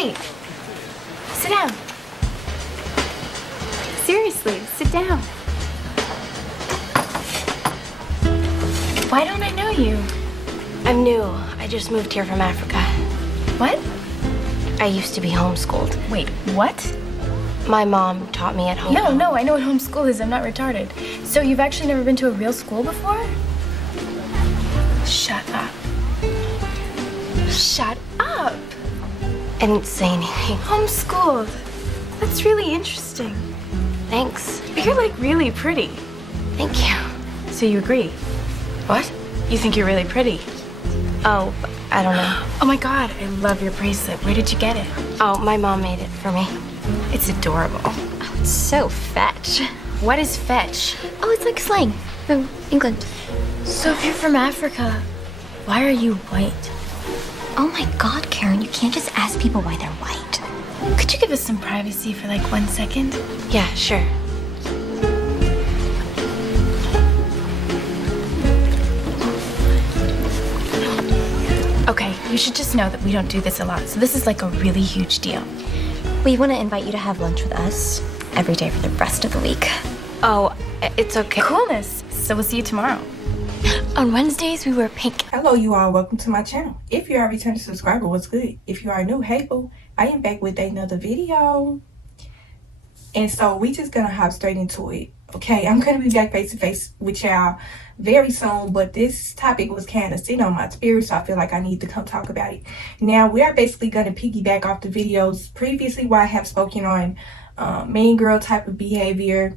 Wait. Sit down. Seriously, sit down. Why don't I know you? I'm new. I just moved here from Africa. What? I used to be homeschooled. Wait, what? My mom taught me at home. No, I know what homeschool is. I'm not retarded. So you've actually never been to a real school before? Shut up. Shut up. I didn't say anything. Homeschooled. That's really interesting. Thanks. You're like really pretty. Thank you. So you agree? What? You think you're really pretty? Oh, I don't know. Oh my God, I love your bracelet. Where did you get it? Oh, my mom made it for me. It's adorable. Oh, it's so fetch. What is fetch? Oh, it's like slang from England. So if you're from Africa, why are you white? Oh my God, Karen, you can't just ask people why they're white. Could you give us some privacy for like 1 second? Yeah, sure. Okay, you should just know that we don't do this a lot, so this is like a really huge deal. We want to invite you to have lunch with us every day for the rest of the week. Oh, it's okay. Coolness. So we'll see you tomorrow. On Wednesdays, we wear pink. Hello you all, welcome to my channel. If you are a returning subscriber, what's good? If you are new, hey boo, I am back with another video. And so we just gonna hop straight into it. Okay, I'm gonna be back face to face with y'all very soon, but this topic was kind of sitting on my spirit, so I feel like I need to come talk about it. Now, we are basically gonna piggyback off the videos previously where I have spoken on mean girl type of behavior.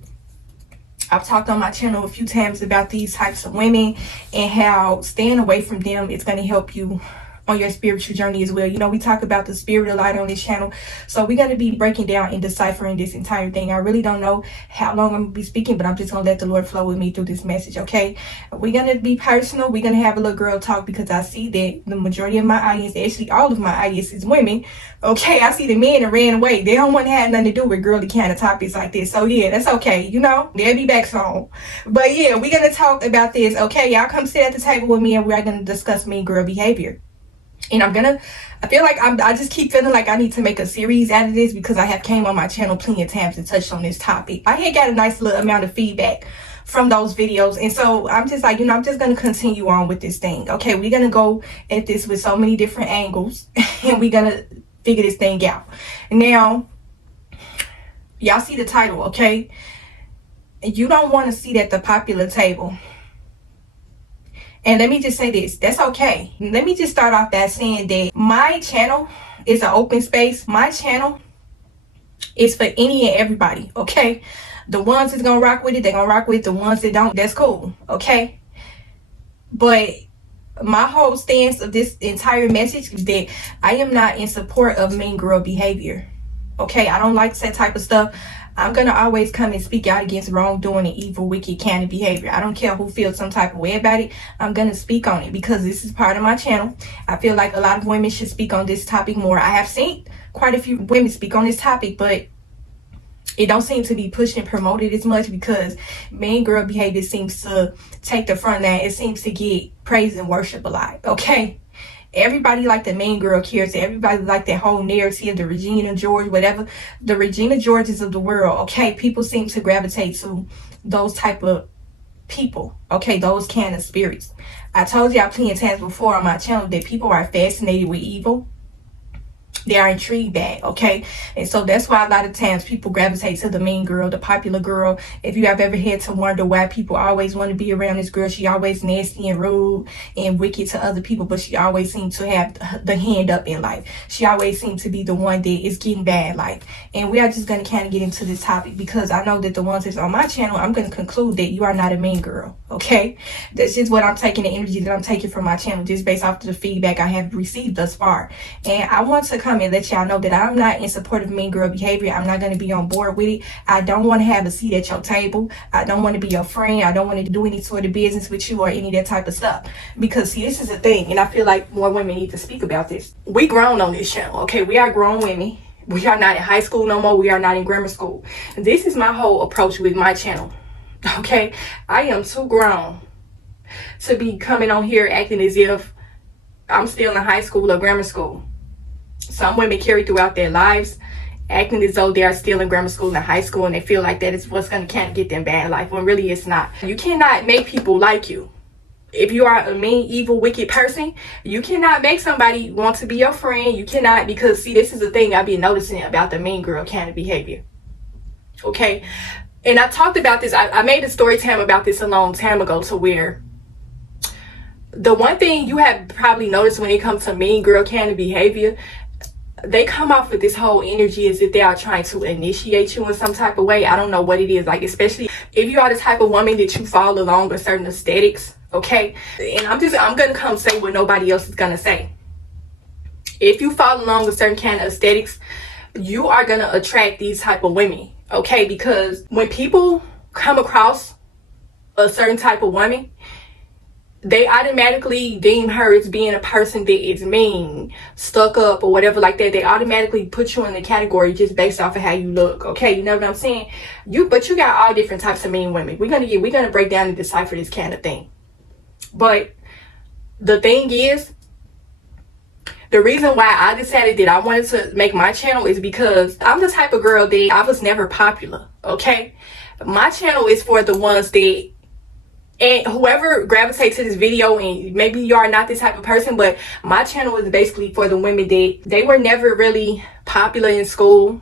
I've talked on my channel a few times about these types of women and how staying away from them is going to help you on your spiritual journey as well. You know, we talk about the spirit of light on this channel, so we're going to be breaking down and deciphering this entire thing. I really don't know how long I'm going to be speaking, but I'm just going to let the Lord flow with me through this message, okay? We're going to be personal. We're going to have a little girl talk because I see that the majority of my audience, actually all of my audience, is women. Okay, I see the men that ran away. They don't want to have nothing to do with girly kind of topics like this. So yeah, that's okay. You know, they'll be back soon. But yeah, we're going to talk about this. Okay, y'all come sit at the table with me and we're going to discuss mean girl behavior. And I feel like I just keep feeling like I need to make a series out of this because I have came on my channel plenty of times and touched on this topic. I had got a nice little amount of feedback from those videos. And so I'm just like, you know, I'm just going to continue on with this thing. Okay, we're going to go at this with so many different angles and we're going to figure this thing out. Now, y'all see the title, okay? You don't want to sit at the popular table. And let me just say this, that's okay. Let me just start off by saying that my channel is an open space. My channel is for any and everybody, okay? The ones that's gonna rock with it, they're gonna rock with it. The ones that don't, that's cool, okay? But my whole stance of this entire message is that I am not in support of mean girl behavior, okay? I don't like that type of stuff. I'm going to always come and speak out against wrongdoing and evil, wicked kind of behavior. I don't care who feels some type of way about it. I'm going to speak on it because this is part of my channel. I feel like a lot of women should speak on this topic more. I have seen quite a few women speak on this topic, but it don't seem to be pushed and promoted as much because mean girl behavior seems to take the front line. It seems to get praise and worship a lot, okay? Everybody like the mean girl character. Everybody like that whole narrative, the Regina George, whatever. The Regina Georges of the world, okay? People seem to gravitate to those type of people, okay? Those kind of spirits. I told y'all plenty of times before on my channel that people are fascinated with evil. They are intrigued by it, okay? And so that's why a lot of times people gravitate to the mean girl, the popular girl. If you have ever had to wonder why people always want to be around this girl, she always nasty and rude and wicked to other people, but she always seems to have the hand up in life. She always seems to be the one that is getting bad life. And we are just going to kind of get into this topic because I know that the ones that's on my channel, I'm going to conclude that you are not a mean girl, okay? That's just what I'm taking, the energy that I'm taking from my channel, just based off the feedback I have received thus far. And I want to come and let y'all know that I'm not in support of mean girl behavior. I'm not going to be on board with it. I don't want to have a seat at your table. I don't want to be your friend. I don't want to do any sort of business with you or any of that type of stuff. Because see, this is a thing, and I feel like more women need to speak about this. We grown on this channel, okay? We are grown women. We are not in high school no more. We are not in grammar school. This is my whole approach with my channel, okay? I am too grown to be coming on here acting as if I'm still in high school or grammar school. Some women carry throughout their lives acting as though they are still in grammar school and high school, and they feel like that is what's going to can't get them bad life, when really it's not. You cannot make people like you. If you are a mean, evil, wicked person, you cannot make somebody want to be your friend. You cannot, because see, this is the thing I've been noticing about the mean girl kind of behavior. Okay, and I talked about this. I made a story time about this a long time ago, to where the one thing you have probably noticed when it comes to mean girl kind of behavior, they come off with this whole energy as if they are trying to initiate you in some type of way. I don't know what it is, like, especially if you are the type of woman that you fall along with certain aesthetics, okay? And I'm gonna come say what nobody else is gonna say. If you fall along with certain kind of aesthetics, you are gonna attract these type of women, okay? Because when people come across a certain type of woman, they automatically deem her as being a person that is mean, stuck up, or whatever like that. They automatically put you in the category just based off of how you look. Okay, you know what I'm saying? But you got all different types of mean women. We're gonna break down and decipher this kind of thing. But the thing is, the reason why I decided that I wanted to make my channel is because I'm the type of girl that I was never popular. Okay, my channel is for the ones that, and whoever gravitates to this video, and maybe you are not this type of person, but my channel is basically for the women that they were never really popular in school.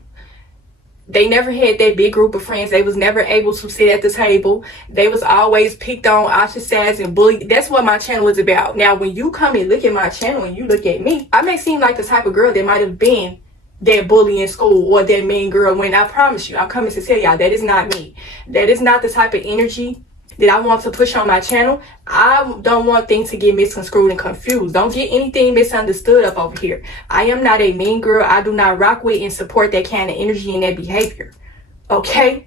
They never had that big group of friends. They was never able to sit at the table. They was always picked on, ostracized, and bullied. That's what my channel is about. Now, when you come and look at my channel and you look at me, I may seem like the type of girl that might have been that bully in school or that mean girl, when I promise you, I'm coming to tell y'all that is not me. That is not the type of energy that I want to push on my channel. I don't want things to get misconstrued and confused. Don't get anything misunderstood up over here. I am not a mean girl. I do not rock with and support that kind of energy and that behavior. Okay?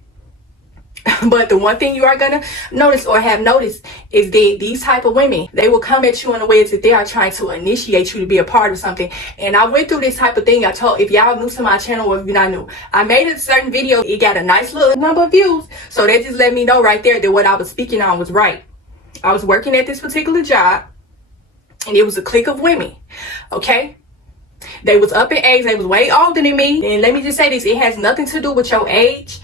But the one thing you are gonna notice or have noticed is that these type of women, they will come at you in a way that they are trying to initiate you to be a part of something. And I went through this type of thing. I told, if y'all new to my channel or if you're not new, I made a certain video. It got a nice little number of views. So that just let me know right there that what I was speaking on was right. I was working at this particular job, and it was a clique of women. Okay? They was up in age. They was way older than me. And let me just say this, it has nothing to do with your age.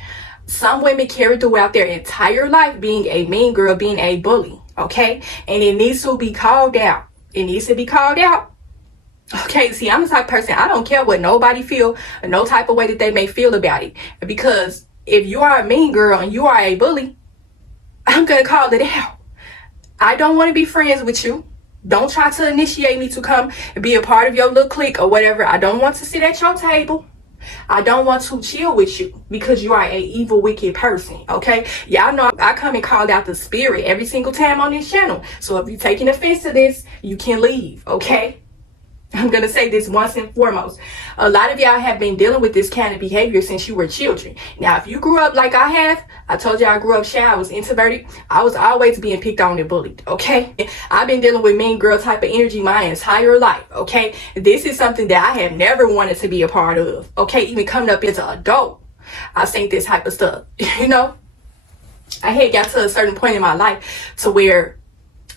Some women carry throughout their entire life being a mean girl, being a bully, okay? And it needs to be called out. It needs to be called out. Okay, see, I'm the type of person, I don't care what nobody feel, or no type of way that they may feel about it. Because if you are a mean girl and you are a bully, I'm going to call it out. I don't want to be friends with you. Don't try to initiate me to come and be a part of your little clique or whatever. I don't want to sit at your table. I don't want to chill with you because you are a evil, wicked person, okay? Y'all know I come and call out the spirit every single time on this channel. So if you're taking offense to this, you can leave, okay? I'm going to say this once and foremost. A lot of y'all have been dealing with this kind of behavior since you were children. Now, if you grew up like I have, I told you I grew up shy, I was introverted. I was always being picked on and bullied, okay? I've been dealing with mean girl type of energy my entire life, okay? This is something that I have never wanted to be a part of, okay? Even coming up as an adult, I've seen this type of stuff, you know? I had got to a certain point in my life to where,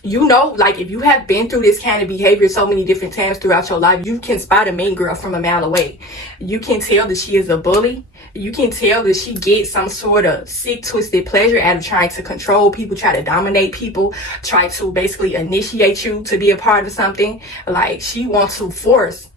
you know, like if you have been through this kind of behavior so many different times throughout your life, you can spot a mean girl from a mile away. You can tell that she is a bully. You can tell that she gets some sort of sick, twisted pleasure out of trying to control people, try to dominate people, try to basically initiate you to be a part of something. Like she wants to force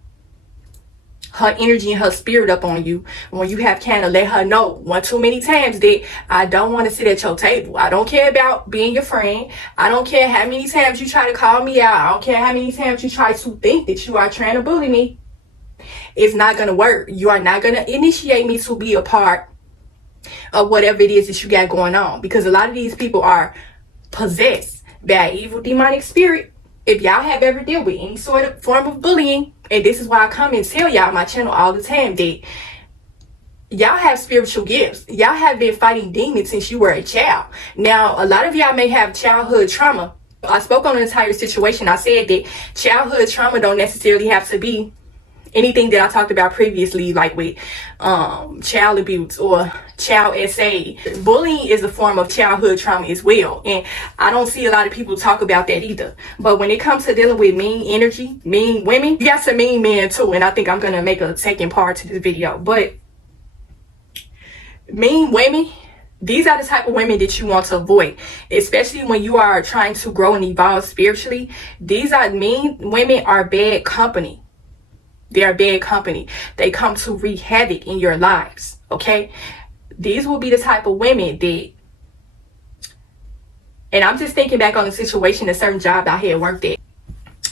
her energy and her spirit up on you when you have kind of let her know one too many times that I don't want to sit at your table. I don't care about being your friend. I don't care how many times you try to call me out. I don't care how many times you try to think that you are trying to bully me. It's not going to work. You are not going to initiate me to be a part of whatever it is that you got going on, because a lot of these people are possessed by an evil demonic spirit. If y'all have ever dealt with any sort of form of bullying, and this is why I come and tell y'all my channel all the time that y'all have spiritual gifts. Y'all have been fighting demons since you were a child. Now, a lot of y'all may have childhood trauma. I spoke on the entire situation. I said that childhood trauma don't necessarily have to be anything that I talked about previously, like with child abuse or child SA. Bullying is a form of childhood trauma as well, and I don't see a lot of people talk about that either. But when it comes to dealing with mean energy, mean women, you got some mean men too, and I think I'm gonna make a second part to this video. But mean women, these are the type of women that you want to avoid, especially when you are trying to grow and evolve spiritually. These are mean women are bad company. They are bad company. They come to wreak havoc in your lives, okay? These will be the type of women that, and I'm just thinking back on the situation, a certain job I had worked at.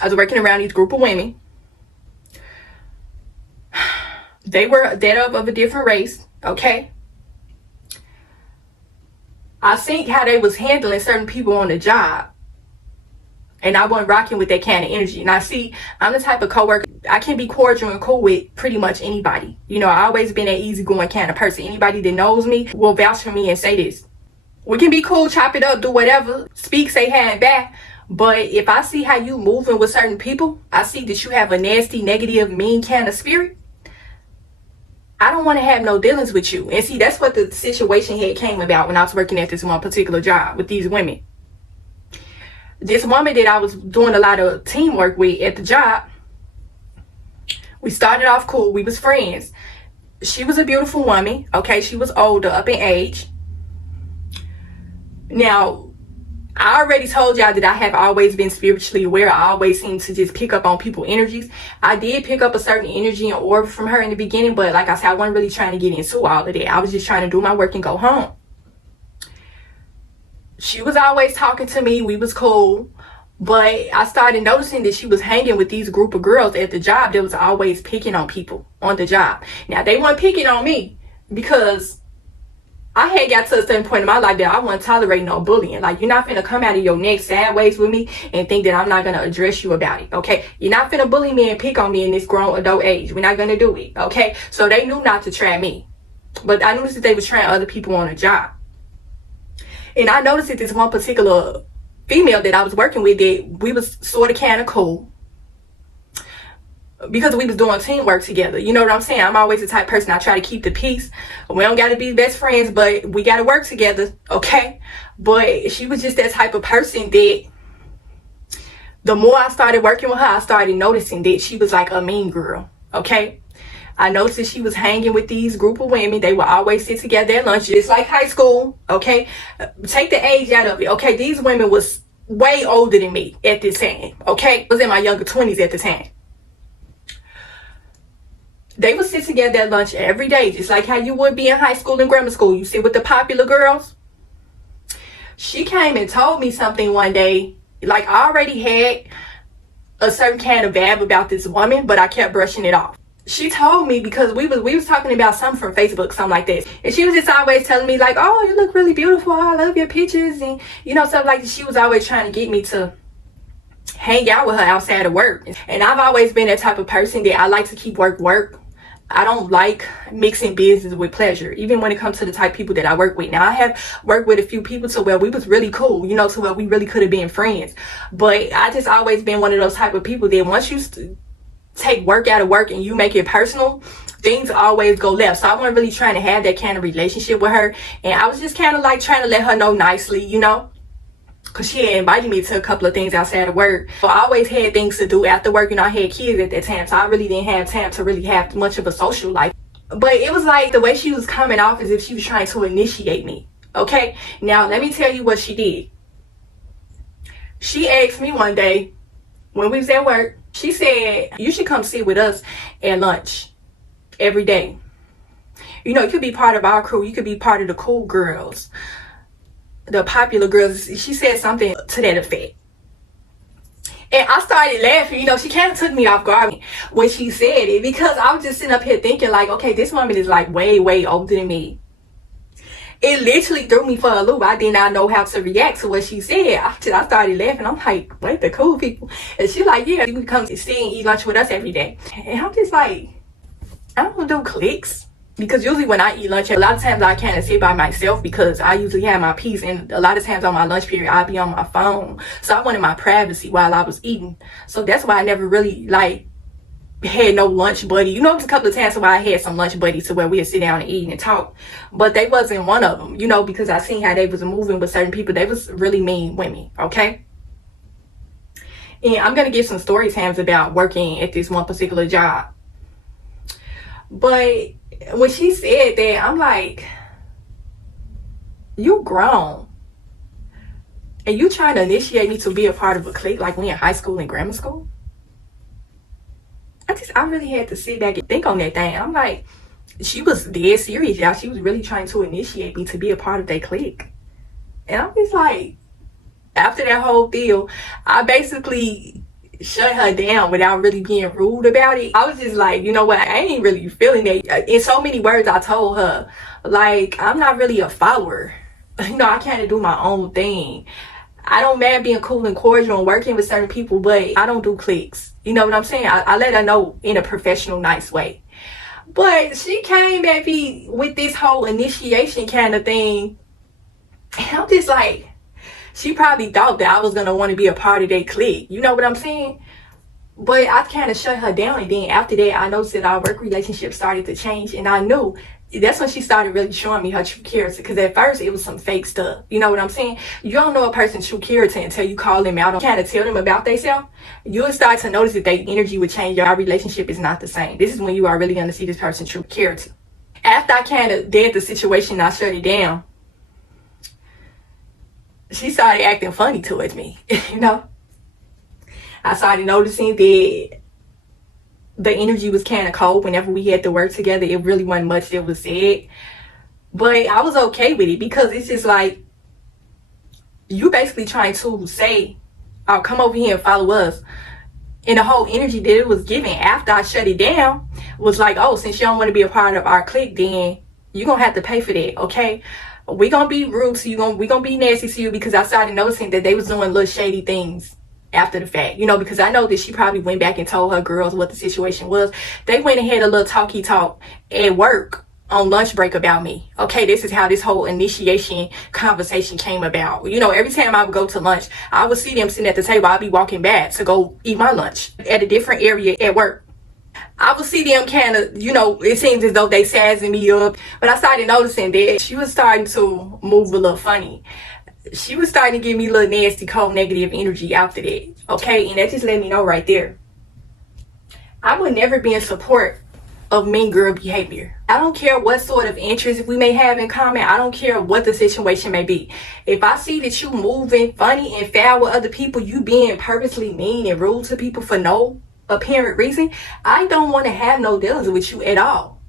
I was working around these group of women. They were that of a different race, okay? I think how they was handling certain people on the job, and I wasn't rocking with that kind of energy. And I see, I'm the type of coworker, I can be cordial and cool with pretty much anybody. You know, I always been an easygoing kind of person. Anybody that knows me will vouch for me and say this. We can be cool, chop it up, do whatever, speak, say hi and back. But if I see how you moving with certain people, I see that you have a nasty, negative, mean kind of spirit, I don't want to have no dealings with you. And see, that's what the situation here came about when I was working at this one particular job with these women. This woman that I was doing a lot of teamwork with at the job, we started off cool. We was friends. She was a beautiful woman. Okay, she was older, up in age. Now, I already told y'all that I have always been spiritually aware. I always seem to just pick up on people's energies. I did pick up a certain energy and aura from her in the beginning, but like I said, I wasn't really trying to get into all of that. I was just trying to do my work and go home. She was always talking to me. We was cool. But I started noticing that she was hanging with these group of girls at the job that was always picking on people on the job. Now, they weren't picking on me because I had got to a certain point in my life that I wasn't tolerating no bullying. Like, you're not finna come out of your neck sideways with me and think that I'm not gonna address you about it, okay? You're not finna bully me and pick on me in this grown adult age. We're not gonna do it, okay? So they knew not to try me. But I noticed that they was trying other people on the job. And I noticed that this one particular female that I was working with, that we was sort of kind of cool because we was doing teamwork together. You know what I'm saying? I'm always the type of person, I try to keep the peace. We don't got to be best friends, but we got to work together, okay? But she was just that type of person that the more I started working with her, I started noticing that she was like a mean girl, okay? I noticed that she was hanging with these group of women. They would always sit together at lunch, just like high school, okay? Take the age out of it, okay? These women was way older than me at this time, okay? I was in my younger 20s at the time. They would sit together at lunch every day, just like how you would be in high school and grammar school. You sit with the popular girls. She came and told me something one day. Like, I already had a certain kind of vibe about this woman, but I kept brushing it off. She told me because we was talking about something from Facebook, something like this. And she was just always telling me like, oh, you look really beautiful. I love your pictures. And, you know, stuff like that. She was always trying to get me to hang out with her outside of work. And I've always been that type of person that I like to keep work. I don't like mixing business with pleasure, even when it comes to the type of people that I work with. Now, I have worked with a few people to where we was really cool, you know, to where we really could have been friends. But I just always been one of those type of people that once you take work out of work and you make it personal, things always go left. So I wasn't really trying to have that kind of relationship with her. And I was just kind of like trying to let her know nicely, you know, because she had invited me to a couple of things outside of work. So I always had things to do after work. You know, I had kids at that time, so I really didn't have time to really have much of a social life. But it was like the way she was coming off as if she was trying to initiate me, okay? Now, let me tell you what she did. She asked me one day when we was at work, she said, you should come sit with us at lunch every day. You know, you could be part of our crew. You could be part of the cool girls, the popular girls. She said something to that effect. And I started laughing. You know, she kind of took me off guard when she said it, because I was just sitting up here thinking like, okay, this woman is like way, way older than me. It literally threw me for a loop. I did not know how to react to what she said. I started laughing. I'm like, wait, the cool people. And she's like, yeah, you can come stay and eat lunch with us every day. And I'm just like, I don't do cliques. Because usually when I eat lunch, a lot of times I kind of sit by myself because I usually have my peace. And a lot of times on my lunch period, I'll be on my phone. So I wanted my privacy while I was eating. So that's why I never really like had no lunch buddy. You know, it was a couple of times where I had some lunch buddies to where we'd sit down and eat and talk, but they wasn't one of them, you know, because I seen how they was moving with certain people. They was really mean women, okay? And I'm gonna give some story times about working at this one particular job. But when she said that, I'm like, you grown and you trying to initiate me to be a part of a clique like we in high school and grammar school? I really had to sit back and think on that thing. I'm like, she was dead serious, y'all. She was really trying to initiate me to be a part of that clique. And I'm just like, after that whole deal, I basically shut her down without really being rude about it. I was just like, you know what, I ain't really feeling that. In so many words, I told her, like, I'm not really a follower. You know, I kind of do my own thing. I don't mind being cool and cordial and working with certain people, but I don't do cliques. You know what I'm saying? I let her know in a professional, nice way. But she came at me with this whole initiation kind of thing. And I'm just like, she probably thought that I was going to want to be a part of that clique. You know what I'm saying? But I kind of shut her down. And then after that, I noticed that our work relationship started to change. And I knew that's when she started really showing me her true character. Because at first, it was some fake stuff. You know what I'm saying? You don't know a person's true character until you call them out and kind of tell them about themselves. You'll start to notice that their energy would change. Our relationship is not the same. This is when you are really going to see this person's true character. After I kind of did the situation, I shut it down. She started acting funny towards me, you know? I started noticing that the energy was kind of cold whenever we had to work together. It really wasn't much that was said. But I was okay with it because it's just like, you basically trying to say, oh, come over here and follow us. And the whole energy that it was given after I shut it down was like, oh, since you don't want to be a part of our clique, then you're going to have to pay for that, okay? We're going to be rude to you. We're going to be nasty to you because I started noticing that they was doing little shady things after the fact. You know, because I know that she probably went back and told her girls what the situation was. They went and had a little talky talk at work on lunch break about me. Okay, this is how this whole initiation conversation came about. You know, every time I would go to lunch, I would see them sitting at the table. I'd be walking back to go eat my lunch at a different area at work. I would see them kind of, you know, it seems as though they sassing me up. But I started noticing that she was starting to move a little funny. She was starting to give me a little nasty, cold, negative energy after that. Okay, and that just let me know right there. I would never be in support of mean girl behavior. I don't care what sort of interests we may have in common. I don't care what the situation may be. If I see that you moving funny and foul with other people, you being purposely mean and rude to people for no apparent reason, I don't want to have no dealings with you at all.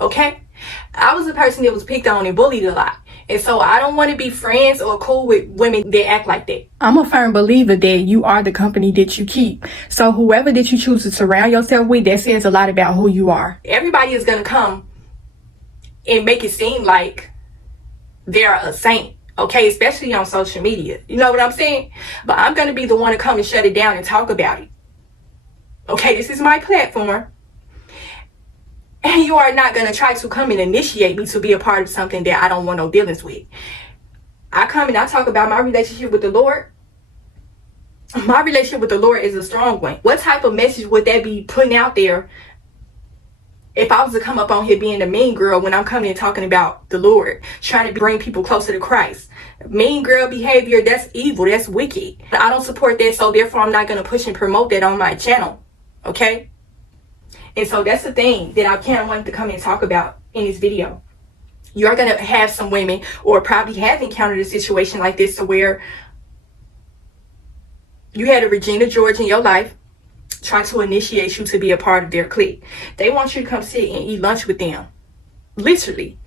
Okay? I was a person that was picked on and bullied a lot. And so I don't want to be friends or cool with women that act like that. I'm a firm believer that you are the company that you keep. So whoever that you choose to surround yourself with, that says a lot about who you are. Everybody is going to come and make it seem like they're a saint. Okay, especially on social media. You know what I'm saying? But I'm going to be the one to come and shut it down and talk about it. Okay, this is my platform. And you are not going to try to come and initiate me to be a part of something that I don't want no dealings with. I come and I talk about my relationship with the Lord. My relationship with the Lord is a strong one. What type of message would that be putting out there if I was to come up on here being a mean girl when I'm coming and talking about the Lord, trying to bring people closer to Christ? Mean girl behavior, that's evil, that's wicked. I don't support that, so therefore I'm not going to push and promote that on my channel. Okay? And so that's the thing that I kind of wanted to come and talk about in this video. You're going to have some women, or probably have encountered a situation like this, to where you had a Regina George in your life trying to initiate you to be a part of their clique. They want you to come sit and eat lunch with them. Literally.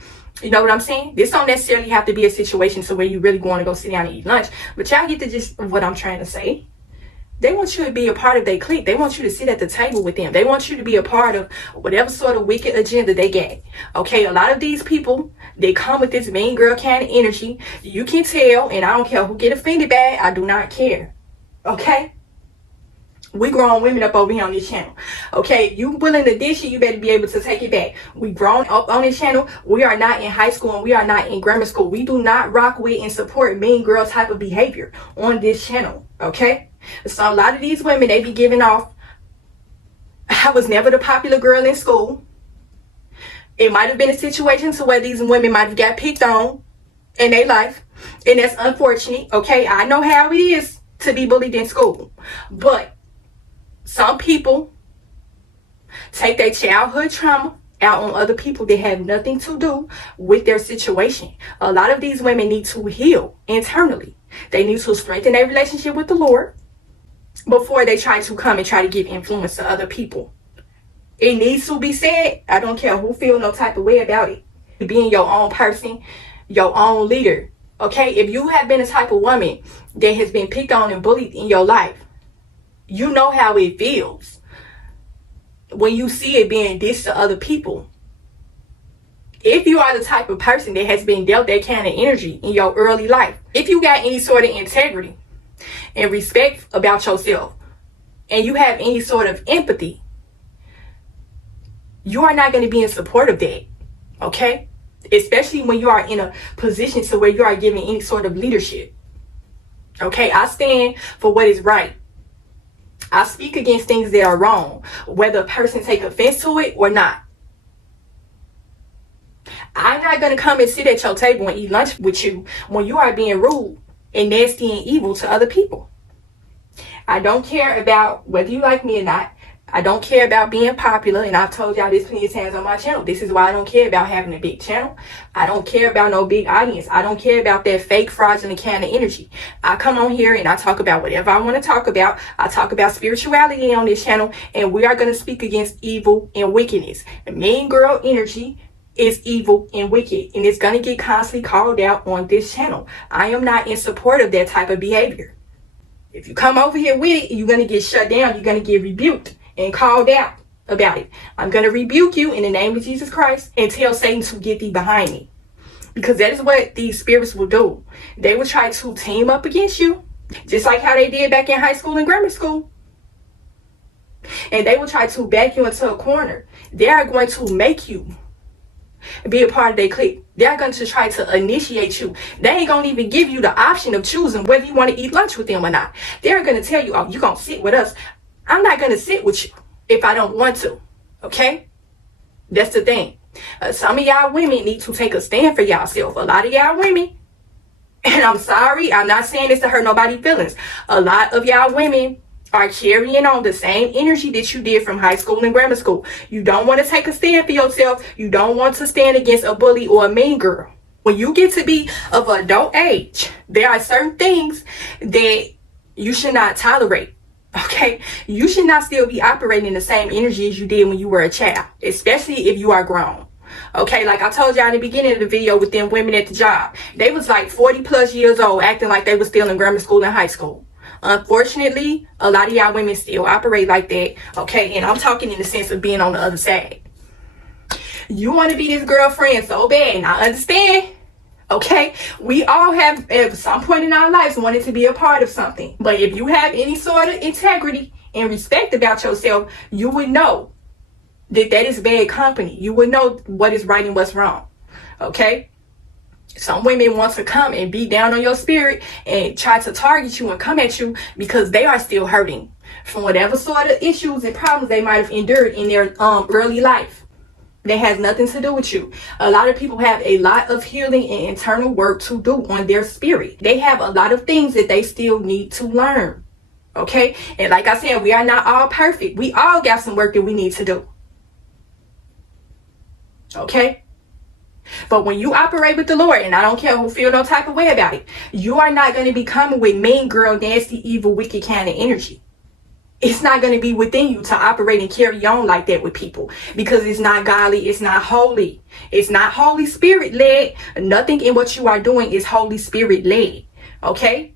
You know what I'm saying? This don't necessarily have to be a situation to where you really want to go sit down and eat lunch. But y'all get the gist of what I'm trying to say. They want you to be a part of their clique. They want you to sit at the table with them. They want you to be a part of whatever sort of wicked agenda they get. Okay, a lot of these people, they come with this mean girl kind of energy. You can tell, and I don't care who get offended by it. I do not care. Okay? We grown women up over here on this channel. Okay, you willing to dish it, you better be able to take it back. We grown up on this channel. We are not in high school and we are not in grammar school. We do not rock with and support mean girl type of behavior on this channel. Okay? So a lot of these women, they be giving off I was never the popular girl in school. It might have been a situation to where these women might have got picked on in their life. And that's unfortunate. Okay, I know how it is to be bullied in school. But some people take their childhood trauma out on other people that have nothing to do with their situation. A lot of these women need to heal internally. They need to strengthen their relationship with the Lord before they try to give influence to other people. It needs to be said. I don't care who feel no type of way about it. Being your own person, your own leader. Okay, if you have been a type of woman that has been picked on and bullied in your life, you know how it feels when you see it being dished to other people. If you are the type of person that has been dealt that kind of energy in your early life, if you got any sort of integrity and respect about yourself, and you have any sort of empathy, you are not going to be in support of that. Okay? Especially when you are in a position to where you are giving any sort of leadership. Okay? I stand for what is right. I speak against things that are wrong, whether a person take offense to it or not. I'm not going to come and sit at your table and eat lunch with you when you are being rude and nasty and evil to other people. I don't care about whether you like me or not. I don't care about being popular, and I've told y'all this plenty of times on my channel. This is why I don't care about having a big channel. I don't care about no big audience. I don't care about that fake, fraudulent kind of energy. I come on here and I talk about whatever I want to talk about. I talk about spirituality on this channel, and we are going to speak against evil and wickedness. The mean girl energy is evil and wicked, and it's going to get constantly called out on this channel. I am not in support of that type of behavior. If you come over here with it, you're going to get shut down. You're going to get rebuked and called out about it. I'm going to rebuke you in the name of Jesus Christ and tell Satan to get thee behind me. Because that is what these spirits will do. They will try to team up against you, just like how they did back in high school and grammar school. And they will try to back you into a corner. They are going to make you be a part of their clique. They're going to try to initiate you. They ain't going to even give you the option of choosing whether you want to eat lunch with them or not. They're going to tell you, oh, you're going to sit with us. I'm not going to sit with you if I don't want to. Okay? That's the thing. Some of y'all women need to take a stand for yourself. A lot of y'all women, and I'm sorry, I'm not saying this to hurt nobody's feelings. A lot of y'all women are carrying on the same energy that you did from high school and grammar school. You don't want to take a stand for yourself. You don't want to stand against a bully or a mean girl. When you get to be of adult age, there are certain things that you should not tolerate. Okay, you should not still be operating the same energy as you did when you were a child, especially if you are grown. Okay, like I told y'all in the beginning of the video with them women at the job, they was like 40 plus years old acting like they was still in grammar school and high school. Unfortunately, a lot of y'all women still operate like that. Okay, and I'm talking in the sense of being on the other side. You want to be this girlfriend so bad, and I understand. Okay, we all have at some point in our lives wanted to be a part of something. But if you have any sort of integrity and respect about yourself, you would know that that is bad company. You would know what is right and what's wrong. Okay? Some women want to come and beat down on your spirit and try to target you and come at you because they are still hurting from whatever sort of issues and problems they might have endured in their early life. That has nothing to do with you. A lot of people have a lot of healing and internal work to do on their spirit. They have a lot of things that they still need to learn. Okay? And like I said, we are not all perfect. We all got some work that we need to do. Okay? But when you operate with the Lord, and I don't care who feel no type of way about it, you are not going to be coming with mean girl, nasty, evil, wicked kind of energy. It's not going to be within you to operate and carry on like that with people because it's not godly. It's not holy. It's not Holy Spirit led. Nothing in what you are doing is Holy Spirit led. Okay?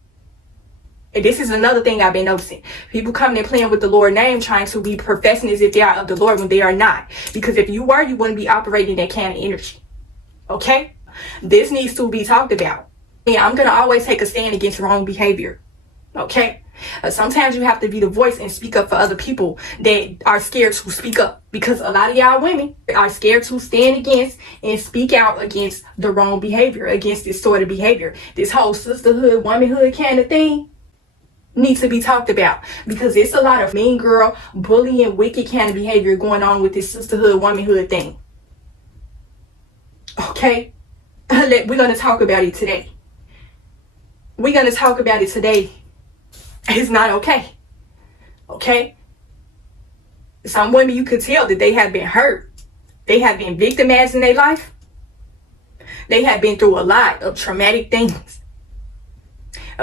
And this is another thing I've been noticing. People coming and playing with the Lord's name, trying to be professing as if they are of the Lord when they are not. Because if you were, you wouldn't be operating that kind of energy. Okay? This needs to be talked about. Yeah, I'm going to always take a stand against wrong behavior. Okay? Sometimes you have to be the voice and speak up for other people that are scared to speak up, because a lot of y'all women are scared to stand against and speak out against the wrong behavior, against this sort of behavior, this whole sisterhood, womanhood kind of thing. need to be talked about, because it's a lot of mean girl, bullying, wicked kind of behavior going on with this sisterhood, womanhood thing. Okay? We're going to talk about it today. We're going to talk about it today. It's not okay. Okay? Some women, you could tell that they have been hurt. They have been victimized in their life. They have been through a lot of traumatic things.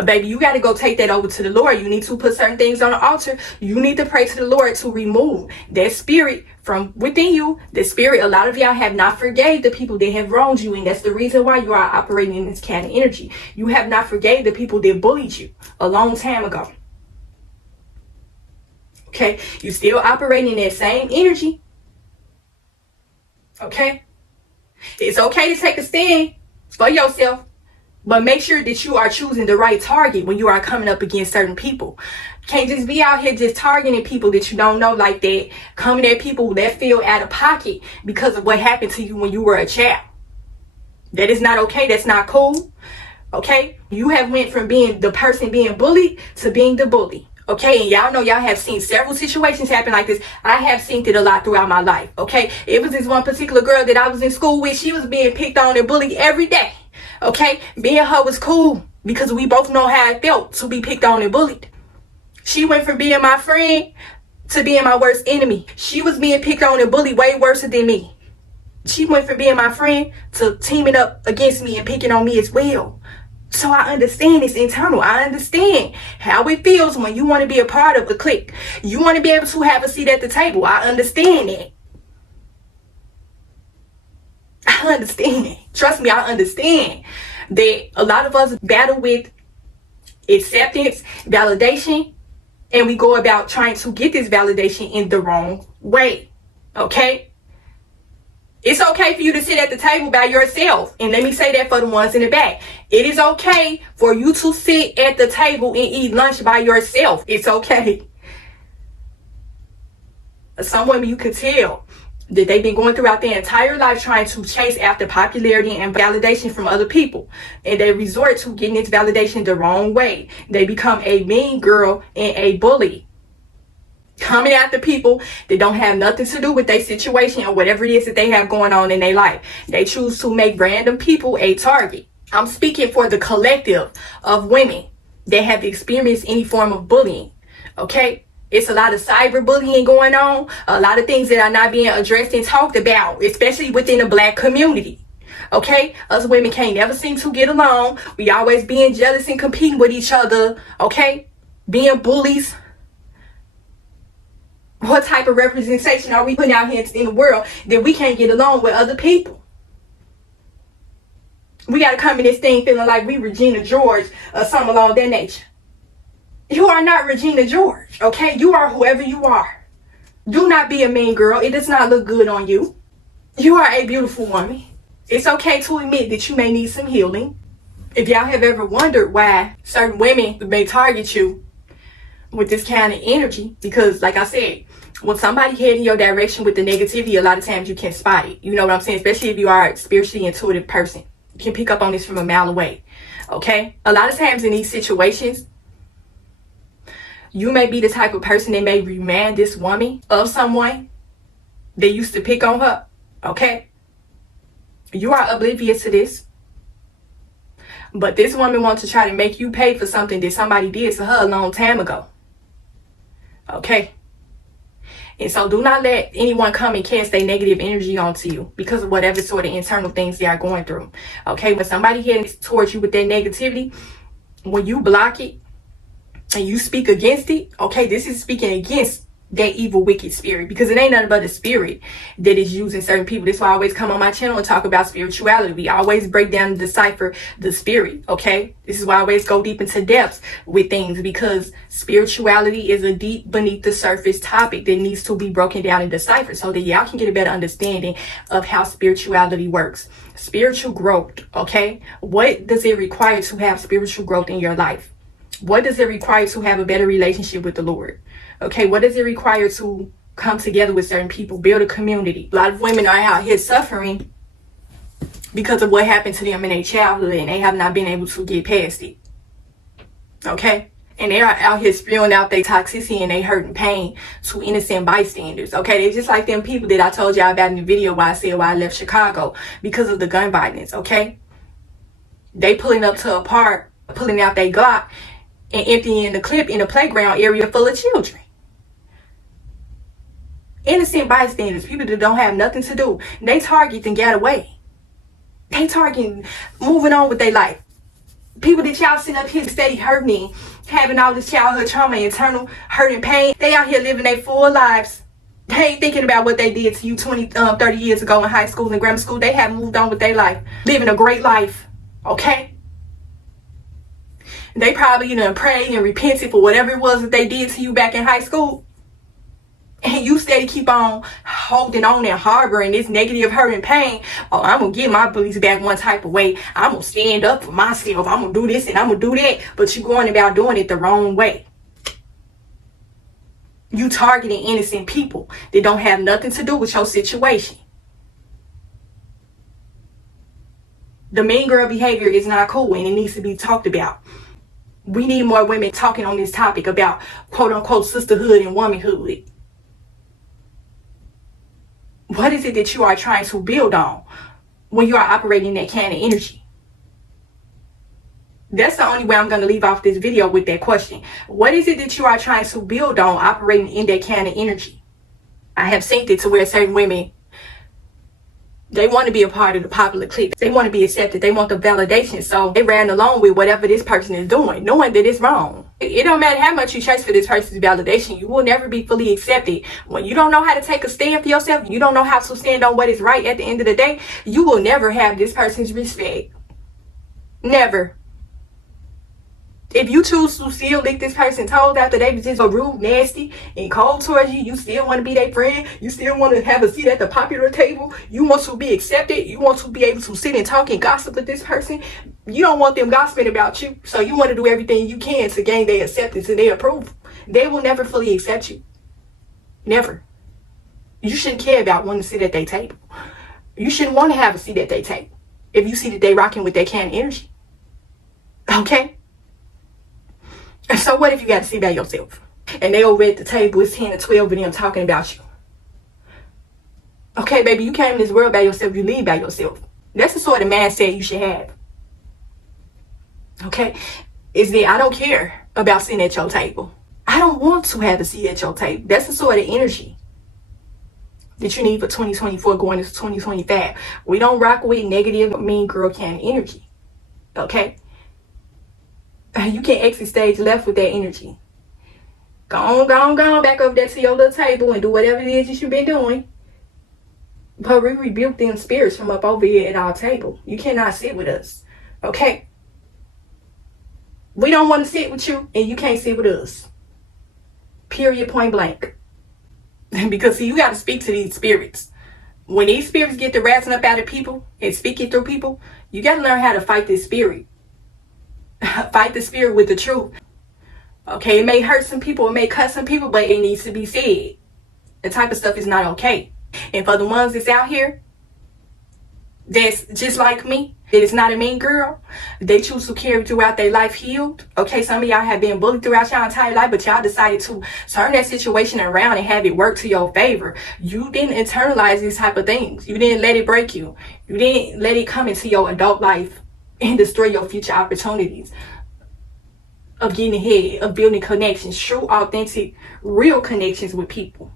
Baby, you got to go take that over to the Lord. You need to put certain things on the altar. You need to pray to the Lord to remove that spirit from within you. The spirit, a lot of y'all have not forgave the people that have wronged you. And that's the reason why you are operating in this kind of energy. You have not forgave the people that bullied you a long time ago. Okay? You still operating in that same energy. Okay? It's okay to take a stand for yourself. But make sure that you are choosing the right target when you are coming up against certain people. You can't just be out here just targeting people that you don't know like that. Coming at people that feel out of pocket because of what happened to you when you were a child. That is not okay. That's not cool. Okay? You have went from being the person being bullied to being the bully. Okay, and y'all know y'all have seen several situations happen like this. I have seen it a lot throughout my life. Okay, it was this one particular girl that I was in school with. She was being picked on and bullied every day. Okay, me and her was cool because we both know how it felt to be picked on and bullied. She went from being my friend to being my worst enemy. She was being picked on and bullied way worse than me. She went from being my friend to teaming up against me and picking on me as well. So I understand it's internal. I understand how it feels when you want to be a part of the clique. You want to be able to have a seat at the table. I understand that. I understand. Trust me, I understand that a lot of us battle with acceptance, validation, and we go about trying to get this validation in the wrong way. Okay? It's okay for you to sit at the table by yourself. And let me say that for the ones in the back. It is okay for you to sit at the table and eat lunch by yourself. It's okay. Some women, you can tell that they've been going throughout their entire life trying to chase after popularity and validation from other people. And they resort to getting this validation the wrong way. They become a mean girl and a bully. Coming after people that don't have nothing to do with their situation or whatever it is that they have going on in their life. They choose to make random people a target. I'm speaking for the collective of women that have experienced any form of bullying. Okay? It's a lot of cyberbullying going on. A lot of things that are not being addressed and talked about, especially within the black community. Okay? Us women can't never seem to get along. We always being jealous and competing with each other. Okay? Being bullies. What type of representation are we putting out here in the world that we can't get along with other people? We got to come in this thing feeling like we Regina George or something along that nature. You are not Regina George, okay? You are whoever you are. Do not be a mean girl. It does not look good on you. You are a beautiful woman. It's okay to admit that you may need some healing. If y'all have ever wondered why certain women may target you with this kind of energy, because like I said, when somebody heading your direction with the negativity, a lot of times you can spot it. You know what I'm saying? Especially if you are a spiritually intuitive person. You can pick up on this from a mile away. Okay? A lot of times in these situations, you may be the type of person that may remind this woman of someone that used to pick on her. Okay? You are oblivious to this. But this woman wants to try to make you pay for something that somebody did to her a long time ago. Okay? And so do not let anyone come and cast their negative energy onto you because of whatever sort of internal things they are going through. Okay? When somebody heading towards you with their negativity, when you block it and you speak against it, okay, this is speaking against that evil, wicked spirit, because it ain't nothing but a spirit that is using certain people. That's why I always come on my channel and talk about spirituality. We always break down and decipher the spirit, okay? This is why I always go deep into depths with things, because spirituality is a deep beneath the surface topic that needs to be broken down and deciphered so that y'all can get a better understanding of how spirituality works. Spiritual growth, okay? What does it require to have spiritual growth in your life? What does it require to have a better relationship with the Lord? Okay, what does it require to come together with certain people, build a community? A lot of women are out here suffering because of what happened to them in their childhood and they have not been able to get past it. Okay? And they're out here spewing out their toxicity and they hurt and pain to innocent bystanders. Okay, they're just like them people that I told y'all about in the video why I said why I left Chicago because of the gun violence. Okay, they pulling up to a park, pulling out their Glock and emptying the clip in a playground area full of children. Innocent bystanders, people that don't have nothing to do, they target and get away. They target moving on with their life. People that y'all sitting up here steady hurting, having all this childhood trauma, internal hurt and pain, they out here living their full lives. They ain't thinking about what they did to you 20, 30 years ago in high school and grammar school. They have moved on with their life, living a great life, okay? They probably, prayed and repented for whatever it was that they did to you back in high school. And you steady keep on holding on and harboring this negative hurt and pain. Oh, I'm going to get my beliefs back one type of way. I'm going to stand up for myself. I'm going to do this and I'm going to do that. But you going about doing it the wrong way. You targeting innocent people that don't have nothing to do with your situation. The mean girl behavior is not cool and it needs to be talked about. We need more women talking on this topic about quote unquote sisterhood and womanhood. What is it that you are trying to build on when you are operating that kind of energy? That's the only way I'm going to leave off this video with that question. What is it that you are trying to build on operating in that kind of energy? I have seen it to where certain women, they want to be a part of the popular clique. They want to be accepted. They want the validation. So they ran along with whatever this person is doing, knowing that it's wrong. It don't matter how much you chase for this person's validation. You will never be fully accepted. When you don't know how to take a stand for yourself, you don't know how to stand on what is right at the end of the day, you will never have this person's respect. Never. If you choose to still lick this person's toes after they was just rude, nasty, and cold towards you, you still want to be their friend. You still want to have a seat at the popular table. You want to be accepted. You want to be able to sit and talk and gossip with this person. You don't want them gossiping about you. So you want to do everything you can to gain their acceptance and their approval. They will never fully accept you. Never. You shouldn't care about wanting to sit at their table. You shouldn't want to have a seat at their table if you see that they rocking with that kind of energy. Okay? So what if you got to sit by yourself? And they over at the table, it's 10 or 12 of them talking about you. Okay, baby, you came in this world by yourself, you leave by yourself. That's the sort of mindset you should have. Okay? Is that I don't care about sitting at your table. I don't want to have a seat at your table. That's the sort of energy that you need for 2024 going into 2025. We don't rock with negative, mean girl kind of energy. Okay? You can exit stage left with that energy. Go on, back over there to your little table and do whatever it is that you've been doing. But we rebuke them spirits from up over here at our table. You cannot sit with us. Okay? We don't want to sit with you and you can't sit with us. Period, point blank. Because see, you got to speak to these spirits. When these spirits get the razzing up out of people and speaking through people, you got to learn how to fight this spirit. Fight the spirit with the truth. Okay, it may hurt some people, it may cut some people, but it needs to be said. The type of stuff is not okay. And for the ones that's out here, that's just like me, that is not a mean girl, they choose to carry throughout their life healed. Okay, some of y'all have been bullied throughout your entire life, but y'all decided to turn that situation around and have it work to your favor. You didn't internalize these type of things. You didn't let it break you. You didn't let it come into your adult life and destroy your future opportunities of getting ahead, of building connections, true, authentic, real connections with people.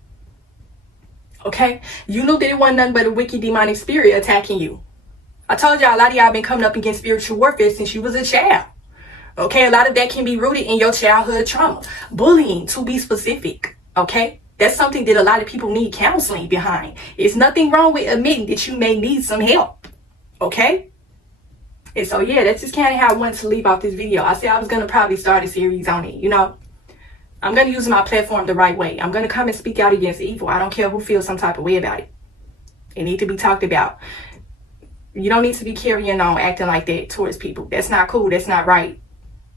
Okay? You knew that it wasn't nothing but a wicked demonic spirit attacking you. I told y'all a lot of y'all been coming up against spiritual warfare since you was a child. Okay? A lot of that can be rooted in your childhood trauma. Bullying, to be specific. Okay? That's something that a lot of people need counseling behind. There's nothing wrong with admitting that you may need some help. Okay? And so, yeah, that's just kind of how I wanted to leave off this video. I said I was going to probably start a series on it, I'm going to use my platform the right way. I'm going to come and speak out against evil. I don't care who feels some type of way about it. It needs to be talked about. You don't need to be carrying on acting like that towards people. That's not cool. That's not right.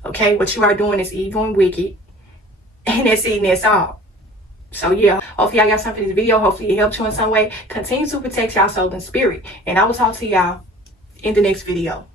Okay? What you are doing is evil and wicked. And that's it and that's all. So, yeah, hopefully I got something from this video. Hopefully it helped you in some way. Continue to protect y'all soul and spirit. And I will talk to y'all in the next video.